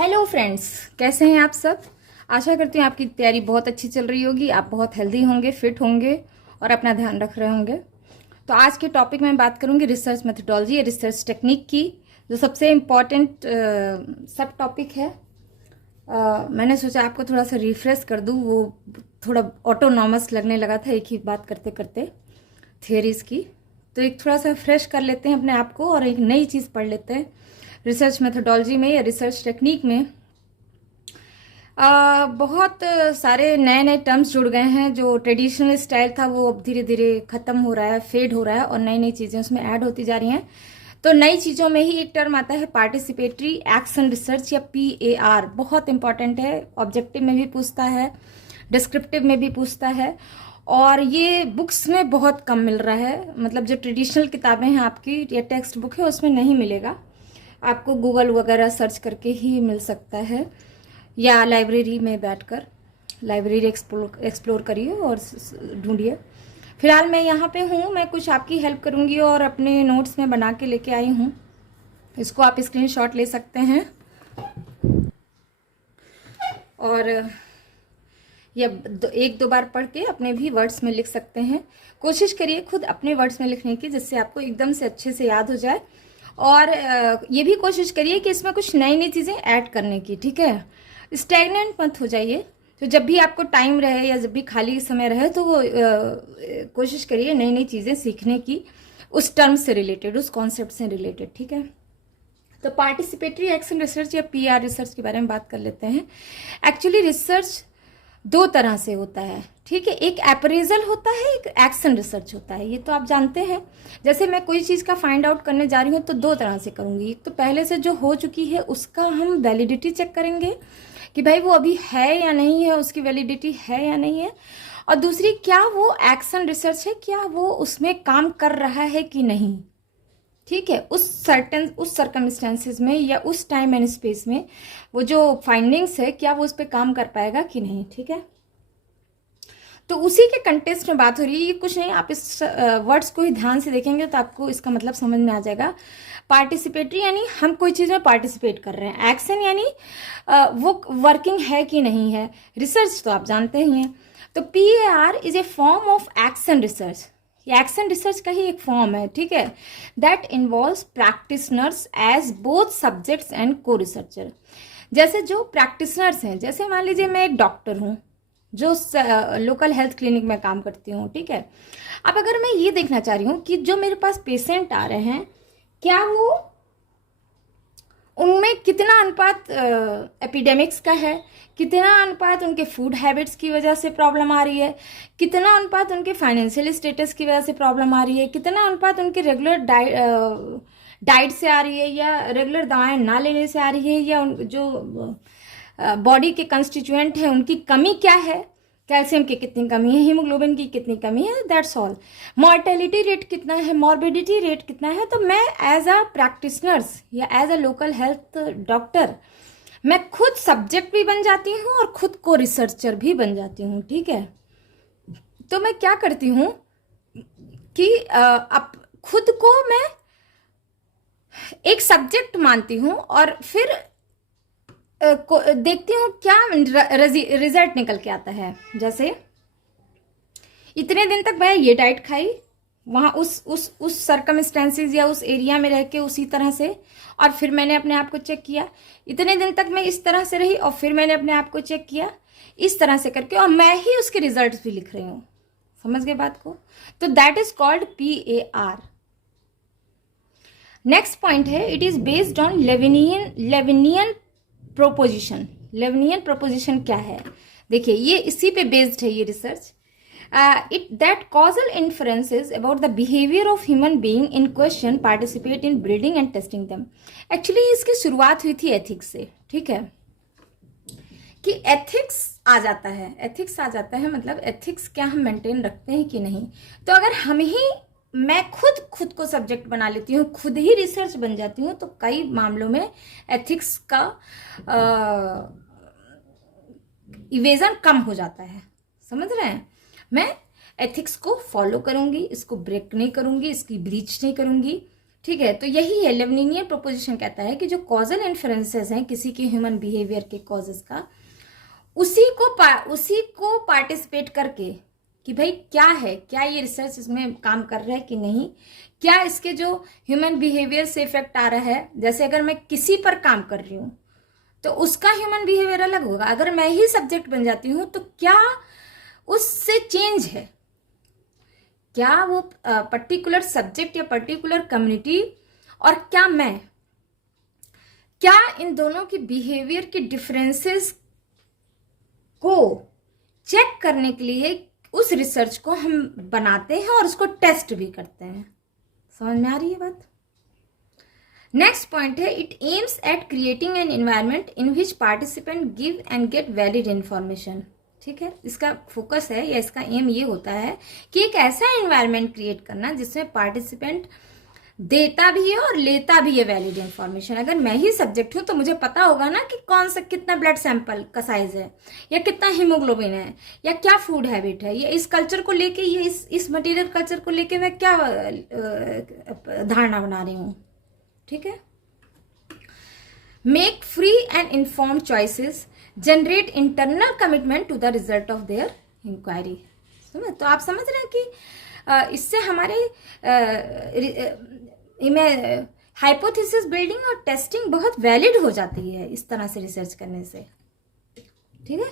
Hello friends, कैसे हैं आप सब। आशा करती हूँ आपकी तैयारी बहुत अच्छी चल रही होगी, आप बहुत हेल्दी होंगे, फिट होंगे और अपना ध्यान रख रहे होंगे। तो आज के टॉपिक में बात करूँगी रिसर्च मेथडोलॉजी या रिसर्च टेक्निक की, जो सबसे इम्पॉर्टेंट सब टॉपिक है। मैंने सोचा आपको थोड़ा सा रिफ्रेश कर दूँ, वो थोड़ा ऑटोनॉमस लगने लगा था एक ही बात करते करते थियरीज़ की। तो एक थोड़ा सा फ्रेश कर लेते हैं अपने आप को और एक नई चीज़ पढ़ लेते हैं। रिसर्च मेथडोलॉजी में या रिसर्च टेक्निक में बहुत सारे नए नए टर्म्स जुड़ गए हैं। जो ट्रेडिशनल स्टाइल था वो अब धीरे धीरे ख़त्म हो रहा है, फेड हो रहा है और नई नई चीज़ें उसमें ऐड होती जा रही हैं। तो नई चीज़ों में ही एक टर्म आता है पार्टिसिपेटरी एक्शन रिसर्च या PAR। बहुत इंपॉर्टेंट है, ऑब्जेक्टिव में भी पूछता है, डिस्क्रिप्टिव में भी पूछता है और ये बुक्स में बहुत कम मिल रहा है। मतलब जो ट्रेडिशनल किताबें हैं आपकी या टेक्स्ट बुक है उसमें नहीं मिलेगा, आपको गूगल वगैरह सर्च करके ही मिल सकता है या लाइब्रेरी में बैठकर लाइब्रेरी एक्सप्लोर करिए और ढूंढिए। फिलहाल मैं यहाँ पे हूँ, मैं कुछ आपकी हेल्प करूँगी और अपने नोट्स में बना के लेके आई हूँ। इसको आप स्क्रीनशॉट ले सकते हैं और या एक दो बार पढ़ के अपने भी वर्ड्स में लिख सकते हैं। कोशिश करिए खुद अपने वर्ड्स में लिखने की, जिससे आपको एकदम से अच्छे से याद हो जाए। और ये भी कोशिश करिए कि इसमें कुछ नई नई चीज़ें ऐड करने की, ठीक है। स्टैग्नेंट मत हो जाइए। तो जब भी आपको टाइम रहे या जब भी खाली समय रहे तो वो कोशिश करिए नई नई चीज़ें सीखने की, उस टर्म से रिलेटेड, उस कॉन्सेप्ट से रिलेटेड, ठीक है। तो पार्टिसिपेटरी एक्शन रिसर्च या PR रिसर्च के बारे में बात कर लेते हैं। एक्चुअली रिसर्च दो तरह से होता है, ठीक है। एक अप्रेजल होता है, एक एक्शन रिसर्च होता है, ये तो आप जानते हैं। जैसे मैं कोई चीज़ का फाइंड आउट करने जा रही हूँ तो दो तरह से करूँगी। एक तो पहले से जो हो चुकी है उसका हम वैलिडिटी चेक करेंगे कि भाई वो अभी है या नहीं है, उसकी वैलिडिटी है या नहीं है। और दूसरी, क्या वो एक्शन रिसर्च है, क्या वो उसमें काम कर रहा है कि नहीं, ठीक है। उस सर्कमस्टेंसेस में या उस टाइम एंड स्पेस में वो जो फाइंडिंग्स है, क्या वो उस पर काम कर पाएगा कि नहीं, ठीक है। तो उसी के कंटेक्स्ट में बात हो रही है। ये कुछ नहीं, आप इस वर्ड्स को ही ध्यान से देखेंगे तो आपको इसका मतलब समझ में आ जाएगा। पार्टिसिपेटरी यानी हम कोई चीज़ में पार्टिसिपेट कर रहे हैं। एक्शन यानी वो वर्किंग है कि नहीं है। रिसर्च तो आप जानते ही हैं। तो PAR is a form of action research. ये एक्शन रिसर्च का ही एक फॉर्म है, ठीक है। That involves practitioners as both subjects and co researcher. जैसे जो प्रैक्टिशनर्स हैं, जैसे मान लीजिए मैं एक डॉक्टर हूँ जो लोकल हेल्थ क्लिनिक में काम करती हूँ, ठीक है। अब अगर मैं ये देखना चाह रही हूँ कि जो मेरे पास पेशेंट आ रहे हैं, क्या वो उनमें कितना अनुपात एपिडेमिक्स का है, कितना अनुपात उनके फूड हैबिट्स की वजह से प्रॉब्लम आ रही है, कितना अनुपात उनके फाइनेंशियल स्टेटस की वजह से प्रॉब्लम आ रही है, कितना अनुपात उनके रेगुलर डाइट से आ रही है या रेगुलर दवाएं ना लेने से आ रही है, या जो बॉडी के कंस्टिट्यूएंट है उनकी कमी क्या है, कैल्शियम की कितनी कमी है, हीमोग्लोबिन की कितनी कमी है, दैट्स ऑल। मॉर्टेलिटी रेट कितना है, मॉर्बिडिटी रेट कितना है। तो मैं एज अ प्रैक्टिशनर्स या as a local health doctor मैं खुद सब्जेक्ट भी बन जाती हूँ और खुद को रिसर्चर भी बन जाती हूँ, ठीक है। तो मैं क्या करती हूँ कि अब खुद को मैं एक सब्जेक्ट मानती हूँ और फिर देखती हूँ क्या रिजल्ट निकल के आता है। जैसे इतने दिन तक मैं ये डाइट खाई, वहाँ उस सर्कमस्टेंसेस या उस एरिया में रह के उसी तरह से, और फिर मैंने अपने आप को चेक किया। इतने दिन तक मैं इस तरह से रही और फिर मैंने अपने आप को चेक किया इस तरह से करके, और मैं ही उसके रिजल्ट्स भी लिख रही हूँ। समझ गए बात को। तो that is called PAR। Next point है, it is based on Levinian proposition. Levinian proposition क्या है, देखिए ये इसी पे बेस्ड है ये research. It that causal inferences about the behaviour of human being in question participate in breeding and testing them. Actually इसकी शुरुआत हुई थी एथिक्स से, ठीक है, कि एथिक्स आ जाता है। एथिक्स आ जाता है मतलब एथिक्स क्या हम मेंटेन रखते हैं कि नहीं। तो अगर मैं खुद को सब्जेक्ट बना लेती हूँ, खुद ही रिसर्च बन जाती हूँ, तो कई मामलों में एथिक्स का इवेजन कम हो जाता है। समझ रहे हैं। मैं एथिक्स को फॉलो करूंगी, इसको ब्रेक नहीं करूंगी, इसकी ब्रीच नहीं करूंगी, ठीक है, तो यही है लेवनिनियन प्रोपोजिशन कहता है कि जो कॉजल इन्फ्लुएंसेस हैं किसी के ह्यूमन बिहेवियर के कॉजेस का, उसी को पार्टिसिपेट करके कि भाई क्या है, क्या ये रिसर्च इसमें काम कर रहा है कि नहीं, क्या इसके जो ह्यूमन बिहेवियर से इफेक्ट आ रहा है। जैसे अगर मैं किसी पर काम कर रही हूँ तो उसका ह्यूमन बिहेवियर अलग होगा, अगर मैं ही सब्जेक्ट बन जाती हूँ तो क्या उससे चेंज है, क्या वो पर्टिकुलर सब्जेक्ट या पर्टिकुलर कम्युनिटी और क्या इन दोनों की बिहेवियर की डिफरेंसेस को चेक करने के लिए उस रिसर्च को हम बनाते हैं और उसको टेस्ट भी करते हैं। समझ में आ रही है बात? नेक्स्ट पॉइंट है, it aims at creating an environment in which participant give and get valid information. ठीक है, इसका फोकस है या इसका एम ये होता है कि एक ऐसा एनवायरनमेंट क्रिएट करना जिसमें पार्टिसिपेंट देता भी है और लेता भी है वैलिड इंफॉर्मेशन। अगर मैं ही सब्जेक्ट हूं तो मुझे पता होगा ना कि कौन सा कितना ब्लड सैंपल का साइज है, या कितना हीमोग्लोबिन है, या क्या फूड हैबिट है, या इस कल्चर को लेके, ये इस मटेरियल कल्चर को लेके मैं क्या धारणा बना रही हूँ। ठीक है, make free and informed choices, generate internal commitment to the result of their inquiry. समझ? तो आप समझ रहे हैं कि इससे हमारे हाइपोथेसिस बिल्डिंग और टेस्टिंग बहुत वैलिड हो जाती है इस तरह से रिसर्च करने से। ठीक है,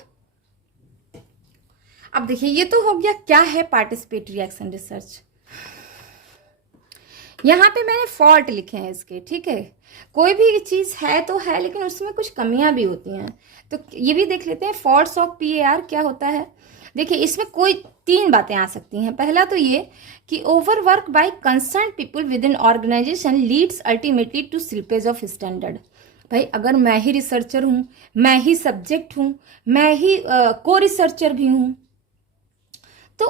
अब देखिए ये तो हो गया क्या है पार्टिसिपेटरी एक्शन रिसर्च। यहाँ पे मैंने फॉल्ट लिखे हैं इसके। ठीक है, कोई भी चीज है तो है, लेकिन उसमें कुछ कमियां भी होती हैं, तो ये भी देख लेते हैं। फॉल्ट्स ऑफ PAR क्या होता है। देखिए इसमें कोई 3 बातें आ सकती हैं। पहला तो ये कि overwork by concern people within organization leads ultimately to slippage of standard. भाई अगर मैं ही रिसर्चर हूं, मैं ही सब्जेक्ट हूं, मैं ही को रिसर्चर भी हूं, तो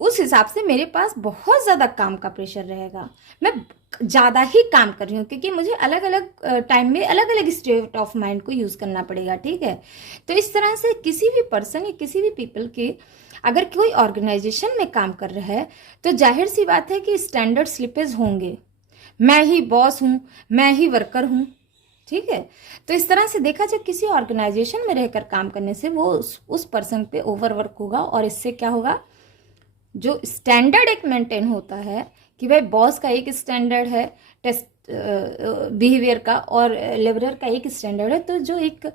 उस हिसाब से मेरे पास बहुत ज़्यादा काम का प्रेशर रहेगा। मैं ज़्यादा ही काम कर रही हूँ क्योंकि मुझे अलग अलग टाइम में अलग अलग स्टेट ऑफ माइंड को यूज़ करना पड़ेगा। ठीक है, तो इस तरह से किसी भी पर्सन या किसी भी पीपल के अगर कोई ऑर्गेनाइजेशन में काम कर रहा है तो जाहिर सी बात है कि स्टैंडर्ड स्लिपेज होंगे। मैं ही बॉस हूँ, मैं ही वर्कर हूँ। ठीक है, तो इस तरह से देखा जाए किसी ऑर्गेनाइजेशन में रहकर काम करने से वो उस पर्सन पे ओवरवर्क होगा, और इससे क्या होगा, जो स्टैंडर्ड एक मेंटेन होता है कि भाई बॉस का एक स्टैंडर्ड है टेस्ट बिहेवियर का और लेबरर का एक स्टैंडर्ड है, तो जो एक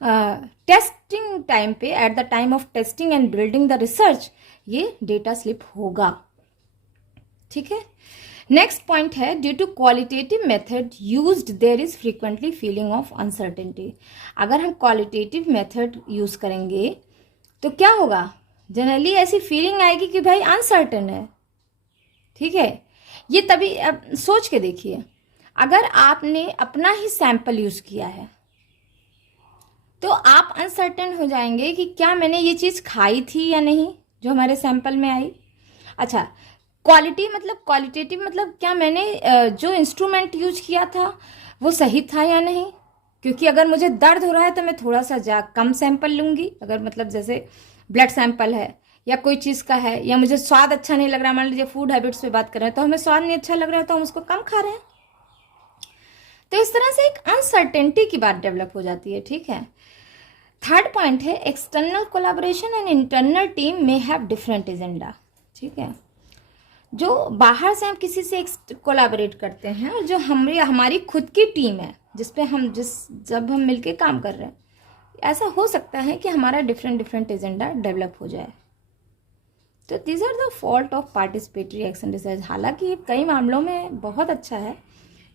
टेस्टिंग टाइम पे at the time of testing and building the research ये डेटा स्लिप होगा। ठीक है, नेक्स्ट पॉइंट है, due to qualitative method used there is frequently feeling of uncertainty. अगर हम क्वालिटेटिव मेथड यूज करेंगे तो क्या होगा, जनरली ऐसी फीलिंग आएगी कि भाई अनसर्टेन है। ठीक है, ये तभी अब सोच के देखिए, अगर आपने अपना ही सैंपल यूज किया है तो आप अनसर्टेन हो जाएंगे कि क्या मैंने ये चीज खाई थी या नहीं जो हमारे सैंपल में आई। अच्छा, क्वालिटेटिव मतलब क्या मैंने जो इंस्ट्रूमेंट यूज किया था वो सही था या नहीं, क्योंकि अगर मुझे दर्द हो रहा है तो मैं थोड़ा सा कम सैंपल लूंगी। अगर मतलब जैसे ब्लड सैंपल है या कोई चीज़ का है, या मुझे स्वाद अच्छा नहीं लग रहा, मान लीजिए फूड हैबिट्स पे बात कर रहे हैं तो हमें स्वाद नहीं अच्छा लग रहा है तो हम उसको कम खा रहे हैं। तो इस तरह से एक अनसर्टेनिटी की बात डेवलप हो जाती है। ठीक है, थर्ड पॉइंट है, external collaboration and internal team में हैव डिफरेंट एजेंडा। ठीक है, जो बाहर से हम किसी से कोलैबोरेट करते हैं और जो हमारी खुद की टीम है जब हम मिलके काम कर रहे हैं, ऐसा हो सकता है कि हमारा डिफरेंट एजेंडा डेवलप हो जाए। तो these are the fault of participatory action research. हालांकि ये कई मामलों में बहुत अच्छा है,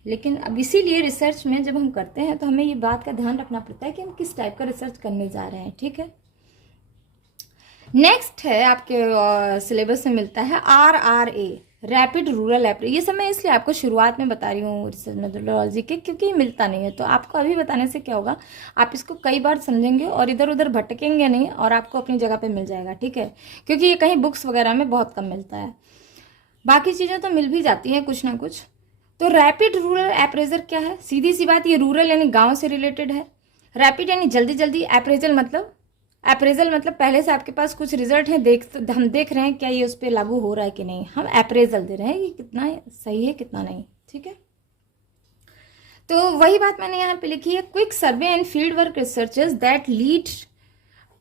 लेकिन अब इसीलिए रिसर्च में जब हम करते हैं तो हमें ये बात का ध्यान रखना पड़ता है कि हम किस टाइप का रिसर्च करने जा रहे हैं। ठीक है, नेक्स्ट है आपके सिलेबस में मिलता है RRA, रैपिड रूरल एप्रोच। ये सब मैं इसलिए आपको शुरुआत में बता रही हूँ रिसर्च मेथोडोलॉजी के, क्योंकि ये मिलता नहीं है। तो आपको अभी बताने से क्या होगा, आप इसको कई बार समझेंगे और इधर उधर भटकेंगे नहीं, और आपको अपनी जगह पे मिल जाएगा। ठीक है, क्योंकि ये कहीं बुक्स वगैरह में बहुत कम मिलता है, बाकी चीज़ें तो मिल भी जाती हैं कुछ ना कुछ। तो रैपिड रूरल अप्रेजल क्या है, सीधी सी बात, ये रूरल यानी गाँव से रिलेटेड है। रैपिड यानी जल्दी जल्दी, अप्रेजल मतलब अप्रेजल मतलब पहले से आपके पास कुछ रिजल्ट है, हम देख रहे हैं क्या ये उस पर लागू हो रहा है कि नहीं, हम अप्रेजल दे रहे हैं कि कितना सही है कितना नहीं, ठीक है। तो वही बात मैंने यहाँ पे लिखी है, quick survey and field work researches that lead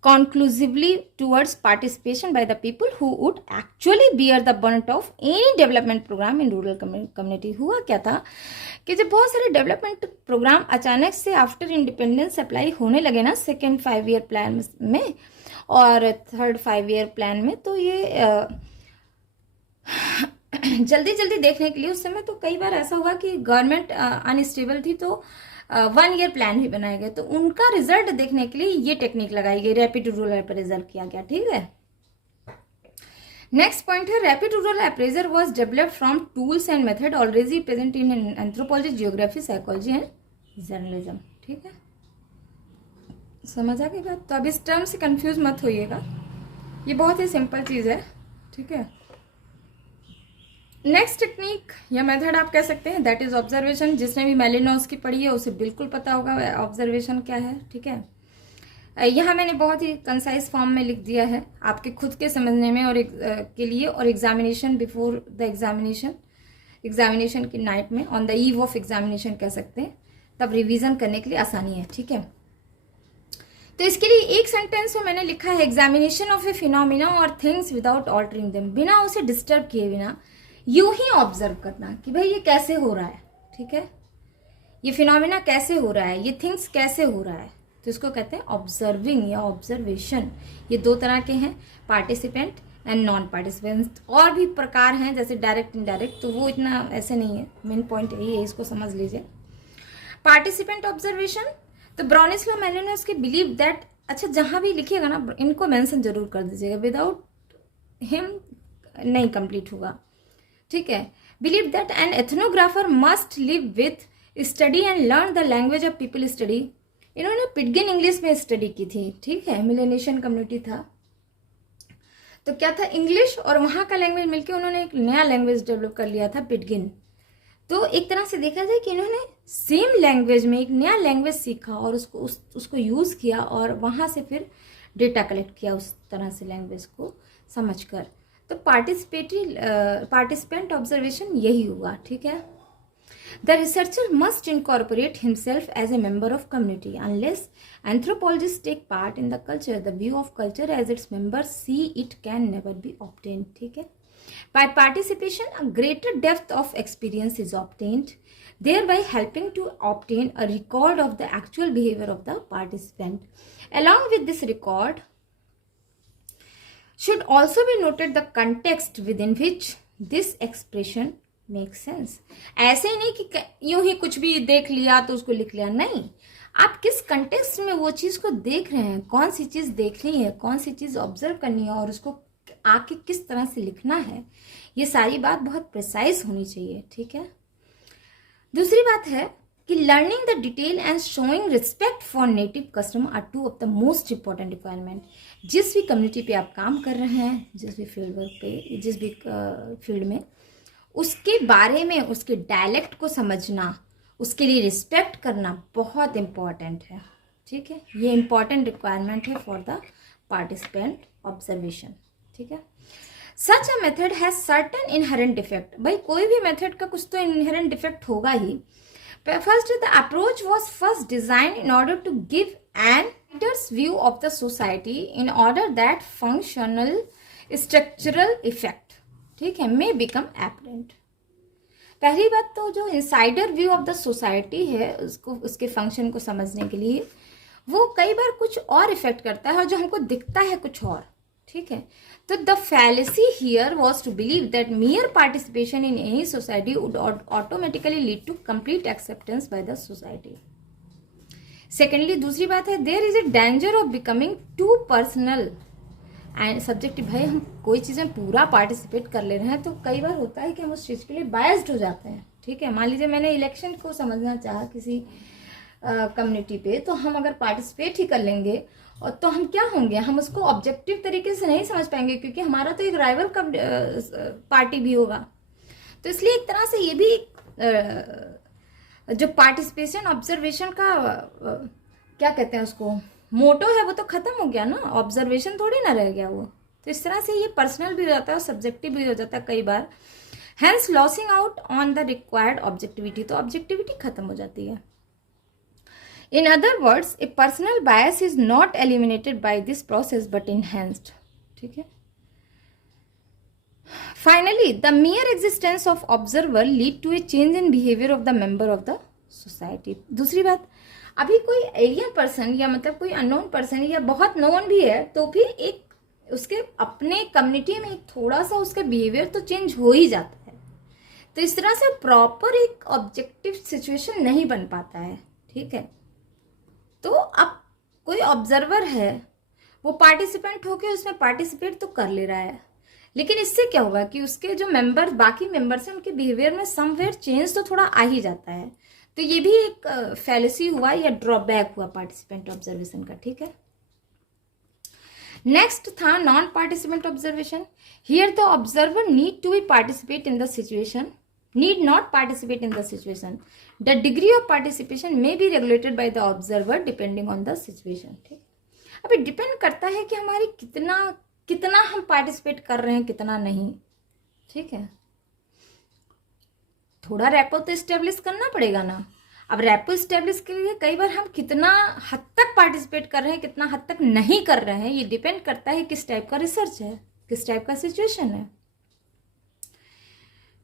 conclusively towards participation by the people who would actually bear the brunt of any development program in rural community। हुआ क्या था कि जब बहुत सारे डेवलपमेंट प्रोग्राम अचानक से आफ्टर इंडिपेंडेंस अप्लाई होने लगे ना, सेकेंड 5 ईयर प्लान में और थर्ड 5 ईयर प्लान में, तो ये जल्दी जल्दी देखने के लिए उस समय तो कई बार ऐसा हुआ कि गवर्नमेंट अनस्टेबल थी, तो 1 ईयर प्लान भी बनाए गए, तो उनका रिजल्ट देखने के लिए ये टेक्निक लगाई गई, रैपिड रूरल अप्रेजल किया गया, ठीक है। नेक्स्ट पॉइंट है, rapid rural appraisal was developed from tools and method already present in anthropology, geography, psychology and journalism, ठीक है। समझ आ गई बात? तो अब इस टर्म से कंफ्यूज मत होइएगा, ये बहुत ही सिंपल चीज है, ठीक है। नेक्स्ट टेक्निक या मेथड आप कह सकते हैं दैट इज ऑब्जर्वेशन। जिसने भी मेलिनोस की पढ़ी है उसे बिल्कुल पता होगा ऑब्जर्वेशन क्या है, ठीक है। यहाँ मैंने बहुत ही कंसाइज फॉर्म में लिख दिया है आपके खुद के समझने में और के लिए, और एग्जामिनेशन बिफोर द एग्जामिनेशन की नाइट में, on the eve of examination कह सकते हैं, तब रिवीजन करने के लिए आसानी है, ठीक है। तो इसके लिए एक सेंटेंस में मैंने लिखा है, एग्जामिनेशन ऑफ ए फिनोमिना और थिंग्स विदाउट ऑल्टरिंग देम, बिना उसे डिस्टर्ब किए बिना यूं ही ऑब्जर्व करना कि भाई ये कैसे हो रहा है, ठीक है, ये फिनोमिना कैसे हो रहा है, ये थिंग्स कैसे हो रहा है, तो इसको कहते हैं ऑब्जर्विंग या ऑब्जर्वेशन। ये 2 तरह के हैं, पार्टिसिपेंट एंड नॉन पार्टिसिपेंट। और भी प्रकार हैं जैसे डायरेक्ट इनडायरेक्ट, तो वो इतना ऐसे नहीं है, मेन पॉइंट यही है, इसको समझ लीजिए। पार्टिसिपेंट ऑब्जर्वेशन, तो ब्राउनिस्ला मेलिनोस के बिलीव दैट, अच्छा जहां भी लिखिएगा ना इनको मेंशन जरूर कर दीजिएगा, विदाउट हिम नहीं कंप्लीट होगा, ठीक है। Believe that an ethnographer must live with, study and learn the language of people study. इन्होंने पिडगिन इंग्लिश में स्टडी की थी, ठीक है, मिलेनिशियन कम्युनिटी था, तो क्या था, इंग्लिश और वहां का लैंग्वेज मिलकर उन्होंने एक नया लैंग्वेज डेवलप कर लिया था, पिडगिन। तो एक तरह से देखा जाए कि इन्होंने सेम लैंग्वेज में एक नया लैंग्वेज सीखा और उसको यूज किया और वहां से फिर डेटा कलेक्ट किया उस तरह से लैंग्वेज को समझकर। तो पार्टिसिपेंट ऑब्जर्वेशन यही हुआ, ठीक है। The researcher must incorporate himself as a member of community unless anthropologist take part in the culture, the view of culture as its members see it can never be obtained, ठीक है। By participation, a greater depth of experience is obtained, thereby helping to obtain a record of the actual behavior of the participant. Along with this record, should also be noted the context within which this expression makes sense। ऐसे ही नहीं कि यूं ही कुछ भी देख लिया तो उसको लिख लिया, नहीं, आप किस कंटेक्स्ट में वो चीज को देख रहे हैं, कौन सी चीज देखनी है, कौन सी चीज ऑब्जर्व करनी है और उसको आके किस तरह से लिखना है, ये सारी बात बहुत प्रिसाइज होनी चाहिए, ठीक है। दूसरी बात है कि learning the detail and showing respect for native custom are 2 of the most important requirement. जिस भी कम्युनिटी पे आप काम कर रहे हैं, जिस भी फील्ड वर्क पे, जिस भी फील्ड में, उसके बारे में, उसके डायलेक्ट को समझना, उसके लिए रिस्पेक्ट करना बहुत इंपॉर्टेंट है, ठीक है। ये इंपॉर्टेंट रिक्वायरमेंट है फॉर द पार्टिसिपेंट ऑब्जर्वेशन, ठीक है। Such a method has certain inherent defect, भाई कोई भी मेथड का कुछ तो इनहेरेंट डिफेक्ट होगा ही। First, the approach was first design in order to give an view of the society in order that functional structural effect, ठीक है, मे बिकम एपरेंट। पहली बात तो जो insider view of the society है उसको, उसके फंक्शन को समझने के लिए वो कई बार कुछ और इफेक्ट करता है और जो हमको दिखता है कुछ और, ठीक है। तो the fallacy here was to believe that mere participation in any society would automatically lead to complete acceptance by the society. Secondly, दूसरी बात है, there is a danger of becoming too personal and subjective. भाई हम कोई चीज़ में पूरा participate कर ले रहे हैं तो कई बार होता है कि हम उस चीज़ के लिए बायस्ड हो जाते हैं, ठीक है। मान लीजिए मैंने इलेक्शन को समझना चाहा किसी कम्युनिटी पे, तो हम अगर पार्टिसिपेट ही कर लेंगे और तो हम क्या होंगे, हम उसको ऑब्जेक्टिव तरीके से नहीं समझ पाएंगे क्योंकि हमारा तो एक राइवल पार्टी भी होगा। तो इसलिए एक तरह से ये भी जो पार्टिसिपेशन ऑब्जर्वेशन का क्या कहते हैं उसको, मोटो है वो तो खत्म हो गया ना, ऑब्जर्वेशन थोड़ी ना रह गया वो। तो इस तरह से ये पर्सनल भी हो जाता है और सब्जेक्टिव भी हो जाता है कई बार, hence losing out on the required objectivity, तो ऑब्जेक्टिविटी खत्म हो जाती है। In other words a personal bias is not eliminated by this process but enhanced. ठीक है। Finally the mere existence of observer lead to a change in behaviour of the member of the society. दूसरी बात, अभी कोई alien person या मतलब कोई unknown person या बहुत नोन भी है तो भी एक उसके अपने कम्युनिटी में थोड़ा सा उसका बिहेवियर तो चेंज हो ही जाता है। तो इस तरह से प्रॉपर एक ऑब्जेक्टिव सिचुएशन नहीं बन पाता है। ठीक है। तो अब कोई ऑब्जर्वर है, वो पार्टिसिपेंट होके उसमें पार्टिसिपेट तो कर ले रहा है, लेकिन इससे क्या होगा कि उसके जो मेंबर बाकी मेंबर्स हैं उनके बिहेवियर में समवेयर चेंज तो थोड़ा आ ही जाता है। तो ये भी एक फैलेसी हुआ या ड्रॉबैक हुआ पार्टिसिपेंट ऑब्जर्वेशन का। ठीक है। नेक्स्ट था non participant observation. Here the observer need to be participate in the situation, need not participate in the situation. The degree of participation may be regulated by the observer depending on the situation. ठीक, अभी depend करता है कि हमारी कितना हम participate कर रहे हैं, कितना नहीं। ठीक है। थोड़ा रैपो तो स्टेब्लिश करना पड़ेगा ना। अब रैपो स्टेब्लिश के लिए कई बार हम कितना हद तक पार्टिसिपेट कर रहे हैं, कितना हद तक नहीं कर रहे हैं, ये डिपेंड करता है किस टाइप का रिसर्च है, किस टाइप का सिचुएशन है।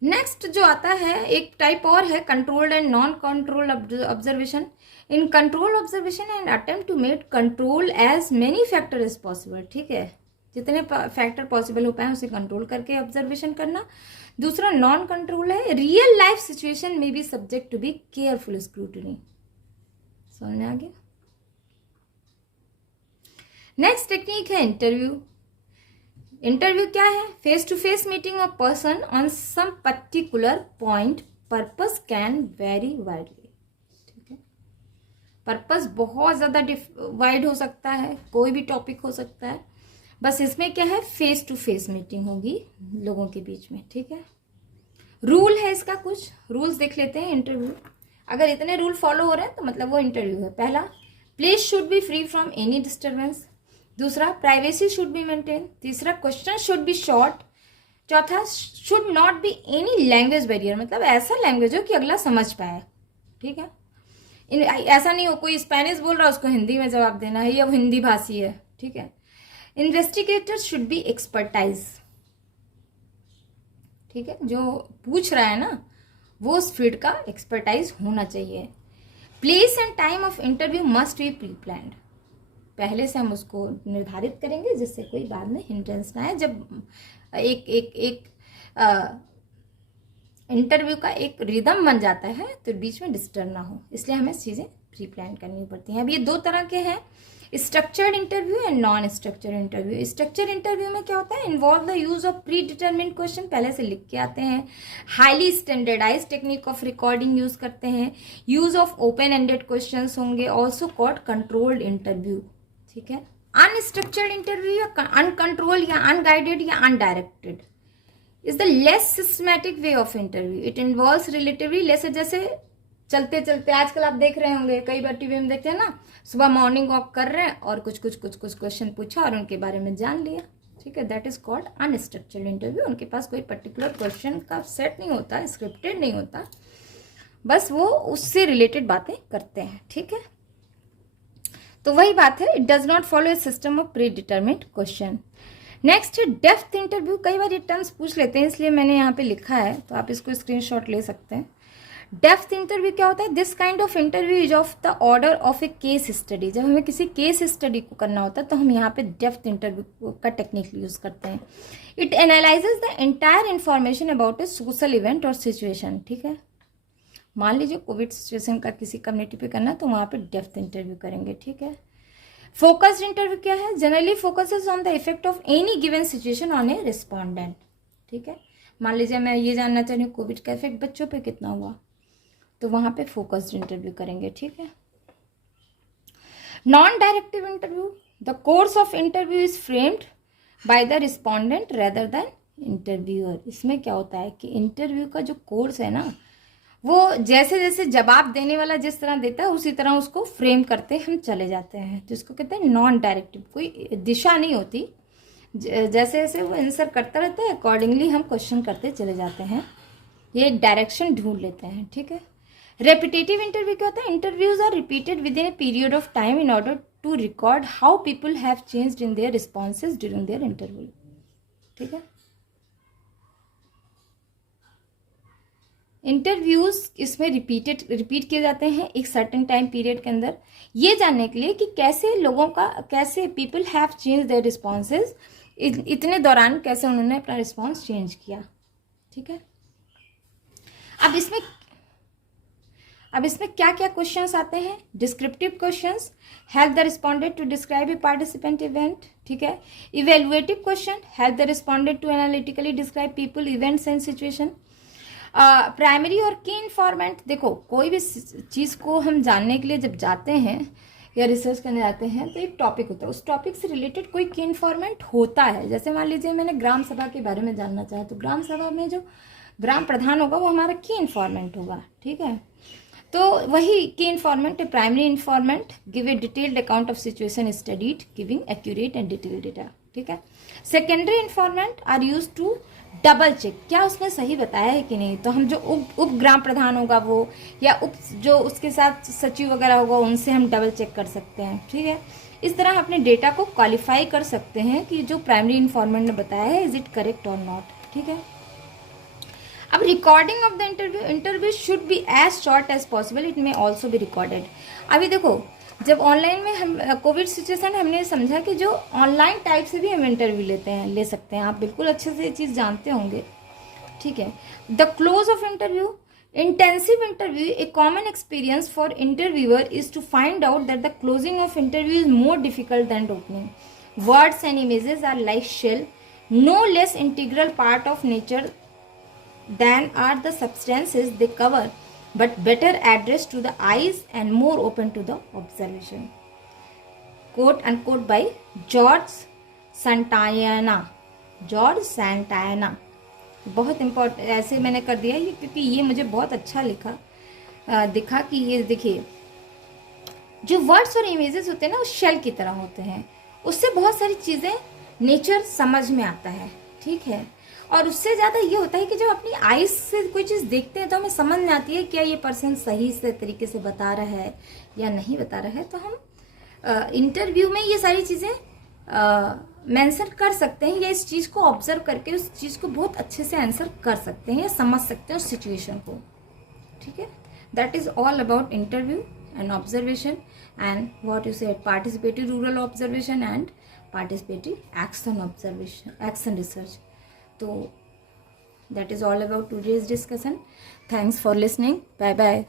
नेक्स्ट जो आता है एक टाइप और है controlled and non control observation. In control observation and attempt to make control as many factor as possible. ठीक है। जितने फैक्टर पॉसिबल हो पाए उसे कंट्रोल करके ऑब्जर्वेशन करना। दूसरा नॉन कंट्रोल है रियल लाइफ सिचुएशन में be subject to be careful scrutiny. समझ में आ गया। नेक्स्ट टेक्निक है इंटरव्यू। इंटरव्यू क्या है? Face to face meeting of person on some particular point, purpose can vary widely. ठीक है। पर्पस बहुत ज्यादा वाइड हो सकता है, कोई भी टॉपिक हो सकता है। बस इसमें क्या है, फेस टू फेस मीटिंग होगी लोगों के बीच में। ठीक है। रूल है इसका, कुछ रूल्स देख लेते हैं इंटरव्यू। अगर इतने रूल फॉलो हो रहे हैं तो मतलब वो इंटरव्यू है। पहला, place should be free from any disturbance. दूसरा, प्राइवेसी शुड बी मेंटेन। तीसरा, क्वेश्चन शुड बी शॉर्ट। चौथा, should not be any language barrier, मतलब ऐसा लैंग्वेज हो कि अगला समझ पाए। ठीक है। ऐसा नहीं हो कोई स्पेनिश बोल रहा है उसको हिंदी में जवाब देना है या वो हिंदी भाषी है। ठीक है। Investigator should be expertise. ठीक है। जो पूछ रहा है ना वो उस फील्ड का एक्सपर्टाइज होना चाहिए। Place and time of interview must be pre planned. पहले से हम उसको निर्धारित करेंगे जिससे कोई बाद में हिंड्रेंस ना आए। जब एक इंटरव्यू का एक रिदम बन जाता है तो बीच में डिस्टर्ब ना हो, इसलिए हमें चीज़ें प्री प्लान करनी पड़ती हैं। अब ये दो तरह के हैं, structured interview and non structured interview. Structured interview में क्या होता है, involve the use of predetermined question, पहले से लिख के आते हैं। Highly standardize technique of recording use करते हैं। Use of open ended question होंगे, ऑल्सो कॉल्ड कंट्रोल्ड इंटरव्यू। ठीक है। अनस्ट्रक्चर्ड इंटरव्यू या अनकंट्रोल्ड या अनगाइडेड या undirected is the less systematic way of interview. It involves relatively less. जैसे चलते चलते आजकल आप देख रहे होंगे, कई बार टीवी में देखते हैं ना, सुबह मॉर्निंग वॉक कर रहे हैं और कुछ क्वेश्चन पूछा और उनके बारे में जान लिया। ठीक है। That is called unstructured interview. उनके पास कोई पर्टिकुलर क्वेश्चन का सेट नहीं होता, स्क्रिप्टेड नहीं होता, बस वो उससे रिलेटेड बातें करते हैं। ठीक है। तो वही बात है, it does not follow A system of predetermined question. Next है डेप्थ इंटरव्यू। कई बार ये टर्म्स पूछ लेते हैं इसलिए मैंने यहाँ पे लिखा है, तो आप इसको स्क्रीनशॉट ले सकते हैं। डेप्थ इंटरव्यू क्या होता है? This kind of interview is of the order of A case study. जब हमें किसी केस स्टडी को करना होता है तो हम यहाँ पे डेप्थ इंटरव्यू का टेक्निक यूज करते हैं। It analyses the entire information about A social event और सिचुएशन। ठीक है। मान लीजिए कोविड सिचुएशन का किसी कम्युनिटी पे करना है तो वहाँ पे डेप्थ इंटरव्यू करेंगे। ठीक है। फोकस्ड इंटरव्यू क्या है? Generally focuses on the effect of any given situation on A respondent. ठीक है। मान लीजिए मैं ये जानना चाह रही हूँ कोविड का इफेक्ट बच्चों पे कितना हुआ, तो वहाँ पे फोकस्ड इंटरव्यू करेंगे। ठीक है। Non directive interview, the course of interview is framed by the respondent rather than interviewer. इसमें क्या होता है कि इंटरव्यू का जो कोर्स है ना वो जैसे जैसे जवाब देने वाला जिस तरह देता है उसी तरह उसको फ्रेम करते हम चले जाते हैं, तो इसको कहते हैं नॉन डायरेक्टिव, कोई दिशा नहीं होती। जैसे जैसे वो आंसर करता रहता है अकॉर्डिंगली हम क्वेश्चन करते चले जाते हैं, ये डायरेक्शन ढूंढ लेते हैं, ठीक है। रेपिटेटिव इंटरव्यू क्या होता है? Interviews are repeated within a period of time in order to record how people have changed in their responses during their interview, ठीक है। इंटरव्यूज इसमें रिपीट किए जाते हैं एक सर्टेन टाइम पीरियड के अंदर, ये जानने के लिए कि कैसे people have change their responses, इतने दौरान कैसे उन्होंने अपना रिस्पॉन्स चेंज किया, ठीक है। अब इसमें क्या क्या क्वेश्चंस आते हैं? Descriptive questions, help the respondent to describe a participant event, ठीक है। Evaluative question, help the respondent to analytically describe people, events and situation. Primary और की इन्फॉर्मेंट, देखो कोई भी चीज़ को हम जानने के लिए जब जाते हैं या रिसर्च करने जाते हैं तो एक टॉपिक होता है, उस टॉपिक से रिलेटेड कोई की इन्फॉर्मेंट होता है। जैसे मान लीजिए मैंने ग्राम सभा के बारे में जानना चाहा, तो ग्राम सभा में जो ग्राम प्रधान होगा वो हमारा की इन्फॉर्मेंट होगा, ठीक है। तो वही key informant, primary informant give a detailed account of situation studied giving accurate and detailed data, ठीक है। Secondary informant are use to double check, क्या उसने सही बताया है कि नहीं। तो हम जो उप ग्राम प्रधान होगा वो, या जो उसके साथ सचिव वगैरह होगा, उनसे हम डबल चेक कर सकते हैं, ठीक है। इस तरह अपने डेटा को क्वालिफाई कर सकते हैं कि जो प्राइमरी इन्फॉर्मेंट ने बताया है इज इट करेक्ट और नॉट, ठीक है। अब recording of the interview should be as short as possible, it may also be recorded. अभी देखो जब ऑनलाइन में हम कोविड सिचुएशन, हमने समझा कि जो ऑनलाइन टाइप से भी हम इंटरव्यू ले सकते हैं, आप बिल्कुल अच्छे से ये चीज़ जानते होंगे, ठीक है। The close of interview, intensive interview, a common experience for interviewer is to find out that the closing of interview is more difficult than opening. Words and images are like shell, no less integral part of nature than are the substances they cover, but better addressed to the eyes and more open to the observation. Quote unquote by George Santayana. George Santayana, बहुत important ऐसे मैंने कर दिया ये क्योंकि ये मुझे बहुत अच्छा दिखा कि ये देखिए जो वर्ड्स और इमेजेस होते हैं ना वो शेल की तरह होते हैं, उससे बहुत सारी चीज़ें नेचर समझ में आता है, ठीक है। और उससे ज़्यादा ये होता है कि जब अपनी आईज से कोई चीज़ देखते हैं तो हमें समझ में आती है क्या ये पर्सन सही से तरीके से बता रहा है या नहीं बता रहा है। तो हम इंटरव्यू में ये सारी चीज़ें मेंशन कर सकते हैं या इस चीज़ को ऑब्जर्व करके उस चीज़ को बहुत अच्छे से आंसर कर सकते हैं या समझ सकते हैं उस सिचुएशन को, ठीक है। That is all about interview and observation and what you say participative rural observation and participative action observation action research. तो that is all about today's discussion. Thanks for listening, bye bye.